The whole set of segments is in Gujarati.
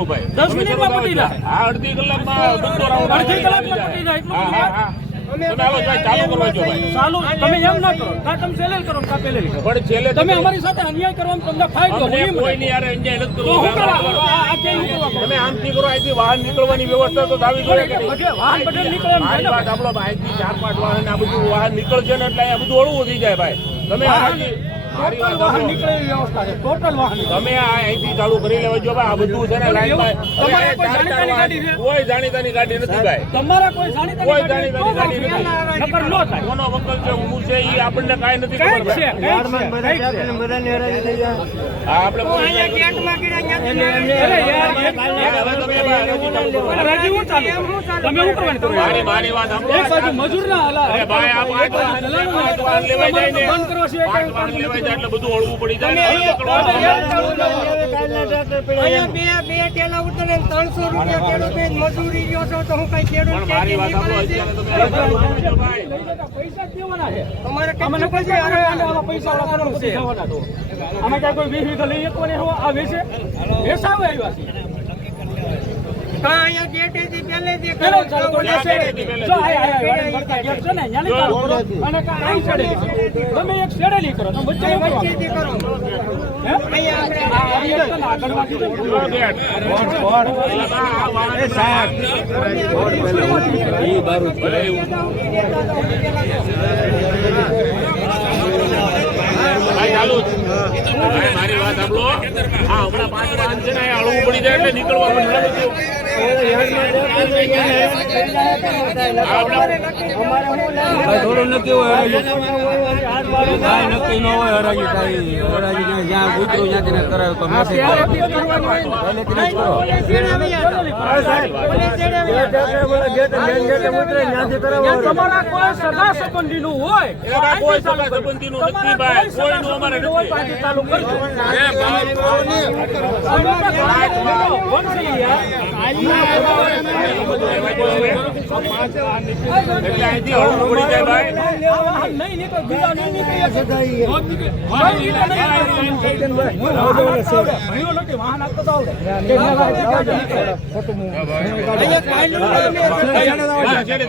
કરું ભાઈ. દસ મિનિટમાં પતી કરો. જાય. હા અડધી કલાકમાં દૂધનો રાઉન્ડ અડધી કલાકમાં પતી જાય, એટલું બધું. હા, હા. તમે હાલો સાહેબ ચાલુ કરવા જો ભાઈ. ચાલુ તમે એમ ના કરો. કા તમે સેલેલ કરો કા પેલેલ પણ તમે અમારી સાથે અન્યાય કરવામાં તમને ફાયદો અમને નહીં યાર enjoy નથી તો કરવું. હું કરવા આ- આ કેમ હું કરવા કરો અહીંથી વાહન નીકળવાની વ્યવસ્થા તો દાવી જોડે કે વાહન મારી વાત અહીંથી ચાર પાંચ વાહન આ બધું વાહન નીકળશે ને એટલે આ બધું હળવું થઈ જાય ભાઈ. તમે ટોટલ વાહન સાંભળો. વ્યવસ્થા છે. ટોટલ વાહન તમે આ અહીંથી ચાલુ કરી લેવા જો આ બધું છે ને લાઈનમાં તમારે કોઈ ચાર ચાર જાણીતાની ગાડી છે? કોઈ જાણીતાની ગાડી નથી ભાઈ. તમારા કોઈ જાણીતાની ગાડી નથી. નકર ન થાય. કોનો વકલ છે હું છે એ આપણને કાંઈ નથી ખબર છે ભાઈ. કંઈક છે, કંઈક છે. હા, આપણે કોઈ અરે યાર, હવે તમે ભાઈ હજી ચાલુ કરો. અરે રાજી હું ચાલુ તમે શું કરવાનું કરો? મારી મારી વાત. સાંભળો. એક બાજુ મજૂર ના હલા અરે ભાઈ આ પાંચ વાહન પાંચ જાય ને. બંધ કરો છે પાંચ વાહન લેવાઈ જાય એટલે બધું હળવું પડી જાય. ને ને છો છે છો. અમે ત્યાં કોઈ વીસ વીઘા લઈ શકો હો? આ વેસે વેસાવે આવ્યા છીએ. કાં અહીંયા કરો, ચાલુ. જો ગેટ છે ને, ન્યાની કરો. અને કાં અહીં શેડેલી તમે એક શેડેલી કરો તમે હે? તો ચાલુ મારી વાત સાંભળો. હા હમણાં પાંચ પાંચ છે ને અહીંયા હળવું પડી જાય એટલે નીકળવા પણ નથી દેવું. થોડું નક્કી હોય નક્કી ન હોય હરાજી કાંઈ હરાજી જ્યાં- જ્યાં ઉતરું ત્યાંથી તો કરાવે કોઈ મેસેજ કરે. પહેલેથી જ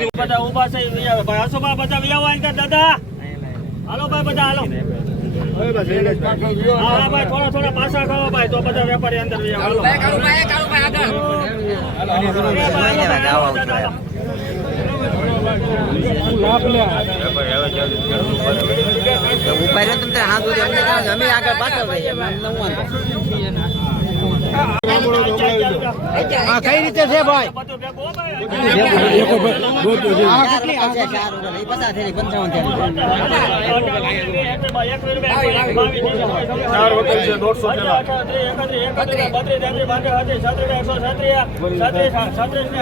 કરો તમારા હાલો સગા સંબંધીનું હોય એ ભાઈ કોઈ સગા સંબંધીનું નથી ભાઈ કોઈનું અમારે નથી ત્યાંથી ચાલુ કરજો એ ભાઈ. હા કઈ રીતે છે ભાઈ? સાત્રીસ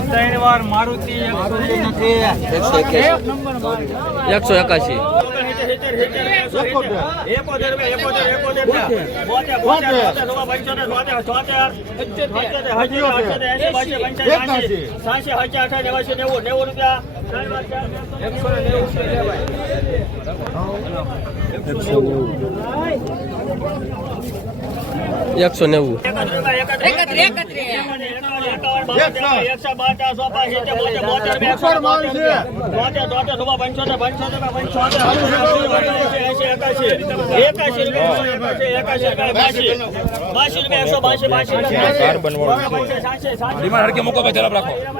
ભાઈ આ વાહન નહીં નીકળે, બીજા નહીં નીકળી શકે. નહીં નીકળે, નહીં નીકળે. ભણ્યો નથી, વાહન હાંકતો તો આવડે. હા, છેડેથી. બધા ઊભા છે, ઈ નેવું ભાઈ, હસોબા બધા વિયાવો કોરો માલ છે વાર બે હજાર સાઠ રૂપિયા સાઠ રૂપિયા હાય બોલી જા બોલ ભાઈ કો હાય આ વેસ્તાર કોણ છે ભાઈ હાલો ભાઈ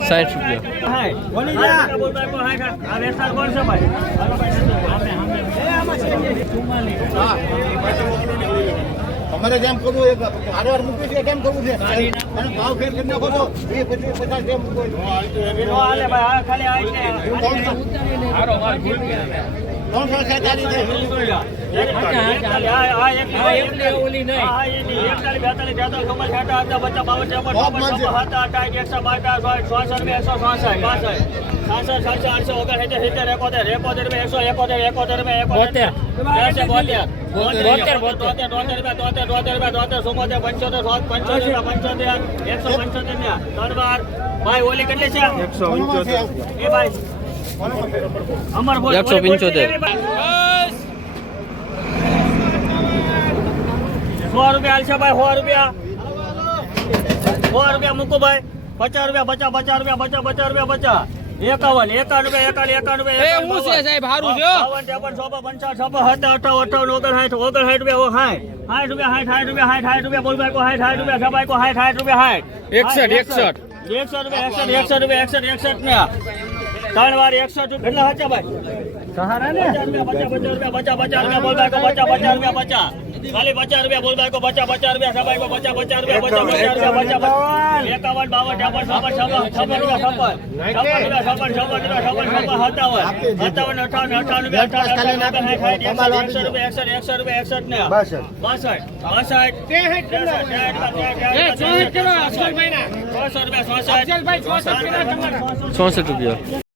છે તમારે જેમ કરવું એ હારે વાર મૂક્યું છે કેમ કરવું છે? અને ભાવ ફેર કરી નાખો છો. વીસ પચીસ પચાસ જેમ મૂકો ત્રણસો ત્રણસો છેતાલીસ છે. ભાઈ ઓલી કેટલી છે એકસો પંચોતેર. એ ભાઈ એકસો પંચોતેર. સો રૂપિયા હાલશે ભાઈ સો રૂપિયા. સો રૂપિયા મૂકો ભાઈ. પચાસ રૂપિયા બચા પચાસ રૂપિયા બચા પચાસ રૂપિયા બચા એકાવન એકાવન રૂપિયા એકાવન એકાવન રૂપિયા એ હું છે સાહેબ, હારું છે, હો. બાવન ત્રેપન ચોપન પંચાવન છપ્પન સત્તાવન અઠાવન અઠાવન ઓગણસાઠ ઓગણસાઠ રૂપિયા સાઠ સાઠ રૂપિયા સાઠ સાઠ રૂપિયા સાઠ સાઠ રૂપિયા બોલભાઈ કો સાઠ સાઠ રૂપિયા સભાઈ કો સાઠ સાઠ રૂપિયા સાઠ એકસઠ, એકસઠ. એકસઠ રૂપિયા એકસઠ એકસઠ રૂપિયા એકસઠ એકસઠ ને ત્રણ વાર એકસો કેટલા હતા ભાઈ? સહારા ને? પચાસ પચાસ રૂપિયા પચાસ પચાસ રૂપિયા પચાસ પચાસ રૂપિયા પચાસ. ખાલી પચાસ રૂપિયા બોલભાઈ કો પચાસ પચાસ રૂપિયા સભાઈ કો પચાસ પચાસ રૂપિયા પચાસ પચાસ રૂપિયા પચાસ એકાવન. બાવન છપ્પન છપ્પન છપ્પન રૂપિયા છપ્પન. છપ્પન છપ્પન છપ્પન રૂપિયા છપ્પન છપ્પન સત્તાવન. સત્તાવન અઠાવન અઠાવન રૂપિયા અઠાવન એકસો રૂપિયા એકસઠ એકસો રૂપિયા એકસઠ ને. બાસઠ. બાસઠ બાસઠ. ચોસઠ રૂપિયા ચોસઠ રૂપિયા.